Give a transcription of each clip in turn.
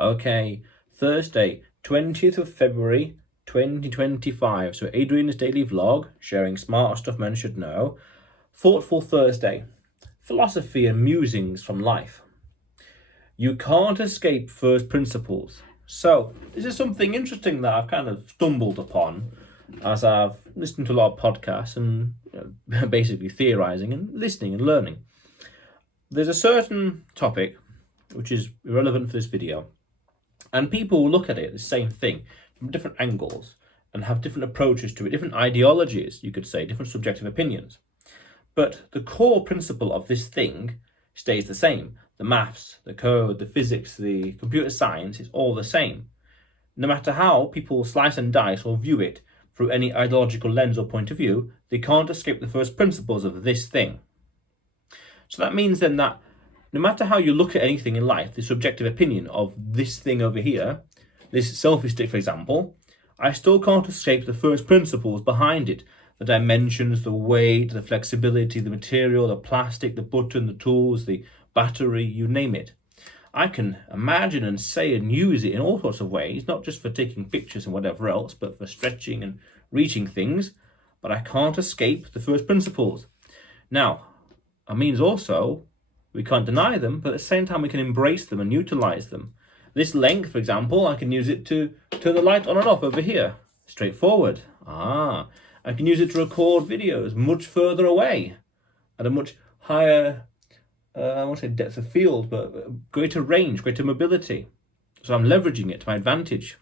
Okay, Thursday, 20th of February, 2025. So Adrian's daily vlog, sharing smart stuff men should know. Thoughtful Thursday, philosophy and musings from life. You can't escape first principles. So this is something interesting that I've kind of stumbled upon as I've listened to a lot of podcasts and basically theorizing and listening and learning. There's a certain topic which is irrelevant for this video, and people will look at it the same thing from different angles and have different approaches to it, different ideologies, you could say, different subjective opinions. But the core principle of this thing stays the same. The maths, the code, the physics, the computer science is all the same. No matter how people slice and dice or view it through any ideological lens or point of view, they can't escape the first principles of this thing. So that means then that no matter how you look at anything in life, the subjective opinion of this thing over here, this selfie stick for example, I still can't escape the first principles behind it. The dimensions, the weight, the flexibility, the material, the plastic, the button, the tools, the battery, you name it. I can imagine and say and use it in all sorts of ways, not just for taking pictures and whatever else, but for stretching and reaching things, but I can't escape the first principles. Now, it means also we can't deny them, but at the same time we can embrace them and utilize them. This length, for example, I can use it to turn the light on and off over here. Straightforward. I can use it to record videos much further away at a much higher, I won't say depth of field, but greater range, greater mobility. So I'm leveraging it to my advantage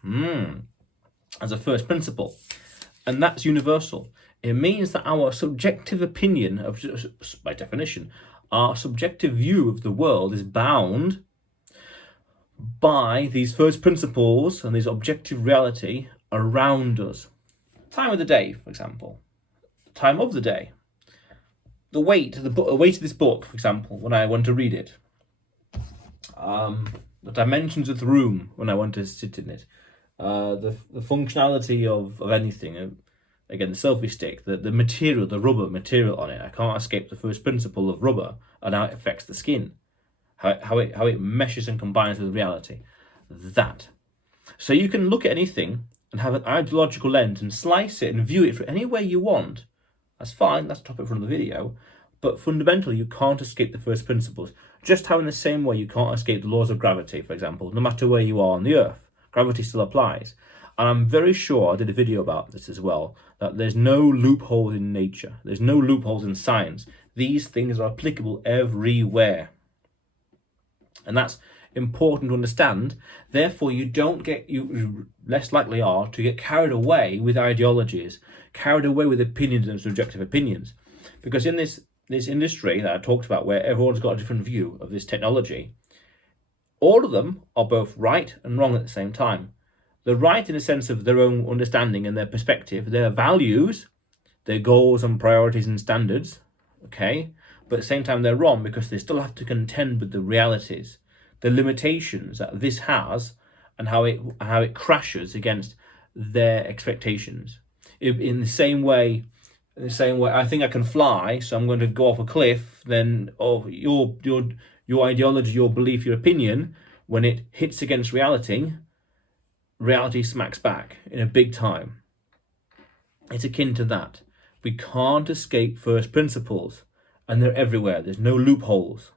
as a first principle. And that's universal. It means that our subjective opinion, by definition, our subjective view of the world is bound by these first principles and this objective reality around us. Time of the day, for example. Time of the day. The weight of this book, for example, when I want to read it. The dimensions of the room when I want to sit in it. The functionality of anything. Again, the selfie stick, the material, the rubber material on it. I can't escape the first principle of rubber and how it affects the skin. How it meshes and combines with reality. That. So you can look at anything and have an ideological lens and slice it and view it any way you want. That's fine, that's the topic for another video. But fundamentally, you can't escape the first principles. Just how in the same way you can't escape the laws of gravity, for example, no matter where you are on the earth. Gravity still applies. And I'm very sure, I did a video about this as well, that there's no loopholes in nature. There's no loopholes in science. These things are applicable everywhere. And that's important to understand. Therefore, you less likely are to get carried away with ideologies, carried away with opinions and subjective opinions. Because in this industry that I talked about, where everyone's got a different view of this technology, all of them are both right and wrong at the same time. They're right in the sense of their own understanding and their perspective, their values, their goals and priorities and standards, okay? But at the same time, they're wrong because they still have to contend with the realities, the limitations that this has, and how it crashes against their expectations. In the same way, I think I can fly, so I'm going to go off a cliff. Then, your ideology, your belief, your opinion, when it hits against reality smacks back in a big time. It's akin to that. We can't escape first principles, and they're everywhere. There's no loopholes.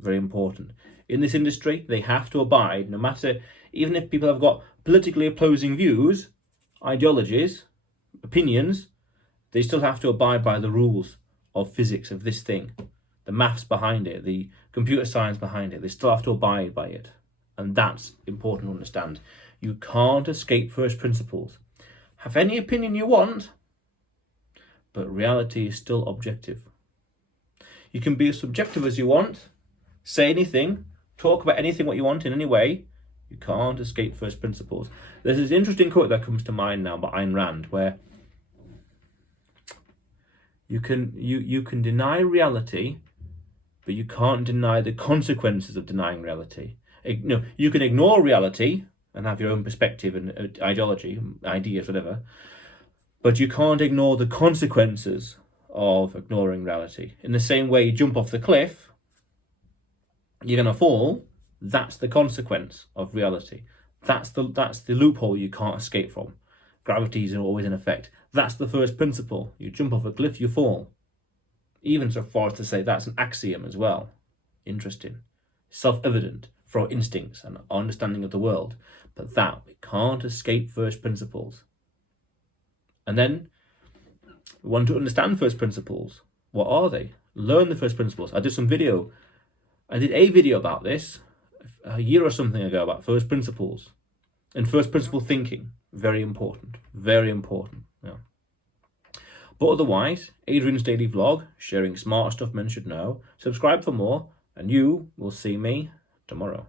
Very important. In this industry, they have to abide, no matter, even if people have got politically opposing views, ideologies, opinions, they still have to abide by the rules of physics of this thing, the maths behind it, the computer science behind it. They still have to abide by it. And that's important to understand. You can't escape first principles. Have any opinion you want, but reality is still objective. You can be as subjective as you want, say anything, talk about anything what you want in any way. You can't escape first principles. There's this interesting quote that comes to mind now by Ayn Rand, where you can deny reality, but you can't deny the consequences of denying reality. You can ignore reality and have your own perspective and ideology, ideas, whatever, but you can't ignore the consequences of ignoring reality. In the same way, you jump off the cliff, you're going to fall, That's the consequence of reality. That's the loophole you can't escape from. Gravity is always in effect. That's the first principle. You jump off a cliff, you fall. Even so far as to say that's an axiom as well. Interesting. Self-evident for our instincts and our understanding of the world. But that, we can't escape first principles. And then, we want to understand first principles. What are they? Learn the first principles. I did a video about this a year or something ago about first principles. And first principle thinking. Very important. Very important. Yeah. But otherwise, Adrian's Daily Vlog, sharing smart stuff men should know. Subscribe for more, and you will see me tomorrow.